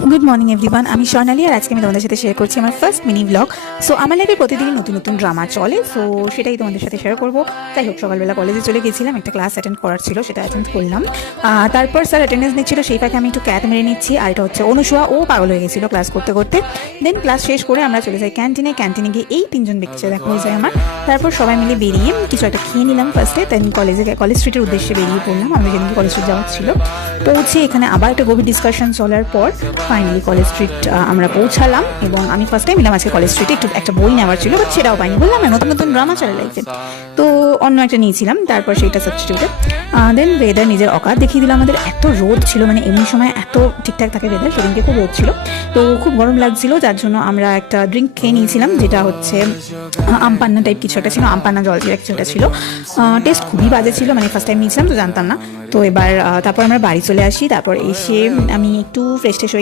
Good morning everyone, আমি স্বর্ণালী আর আজকে আমি তোমাদের সাথে শেয়ার করছি আমার ফার্স্ট মিনি ব্লগ। সো আমার লাইফে প্রতিদিনই নতুন নতুন ড্রামা চলে, সো সেটাই তোমাদের সাথে শেয়ার করবো। যাই হোক, সকালবেলা কলেজে চলে গেছিলাম, একটা ক্লাস অ্যাটেন্ড করার ছিল, সেটা অ্যাটেন্ড করলাম। তারপর স্যার অ্যাটেন্ডেন্স নিচ্ছিল, সেই ফাঁকে আমি একটু ক্যাট মেরে নিচ্ছি। আর এটা হচ্ছে অনুসুয়া, ও পাগল হয়ে গেছিলো ক্লাস করতে করতে। দেন ক্লাস শেষ করে আমরা চলে যাই ক্যান্টিনে গিয়ে এই তিনজন ব্যক্তির দেখা হয়ে যায় আমার। তারপর সবাই মিলে বেরিয়ে কিছু একটা খেয়ে নিলাম ফার্স্টে, দেন কলেজ স্ট্রিটের উদ্দেশ্যে বেরিয়ে পড়লাম। আমি যেদিনকে কলেজ স্ট্রিট যাওয়ার ছিল, পৌঁছে এখানে আবার একটা গভীর ডিসকাশন চলার পর ফাইনালি কলেজ স্ট্রিট আমরা পৌঁছালাম। এবং আমি ফার্স্ট টাইম এলাম আজকে কলেজ স্ট্রিটে, একটু একটা বই নেওয়ার ছিল, বাট সেটাও পাইনি। বললাম না, নতুন নতুন ড্রামা চলে লাইফে, তো অন্য একটা নিয়েছিলাম, তারপর সেইটা সাবস্টিটিউটে। দেন ওয়েদার নিজের অকাত দেখিয়ে দিল আমাদের। এত রোদ ছিল, মানে এমনি সময় এত ঠিকঠাক থাকে ওয়েদার, সেদিনকে খুব রোদ ছিল, তো খুব গরম লাগছিল, যার জন্য আমরা একটা ড্রিঙ্ক খেয়ে নিয়েছিলাম, যেটা হচ্ছে আমপান্না টাইপ কিছু একটা ছিল, আমপান্না জল কিছু একটা ছিল। টেস্ট খুবই বাজে ছিল, মানে ফার্স্ট টাইম নিয়েছিলাম তো জানতাম না। তো এবার তারপর আমরা বাড়ি চলে আসি। তারপর এসে আমি একটু ফ্রেশ ট্রেশ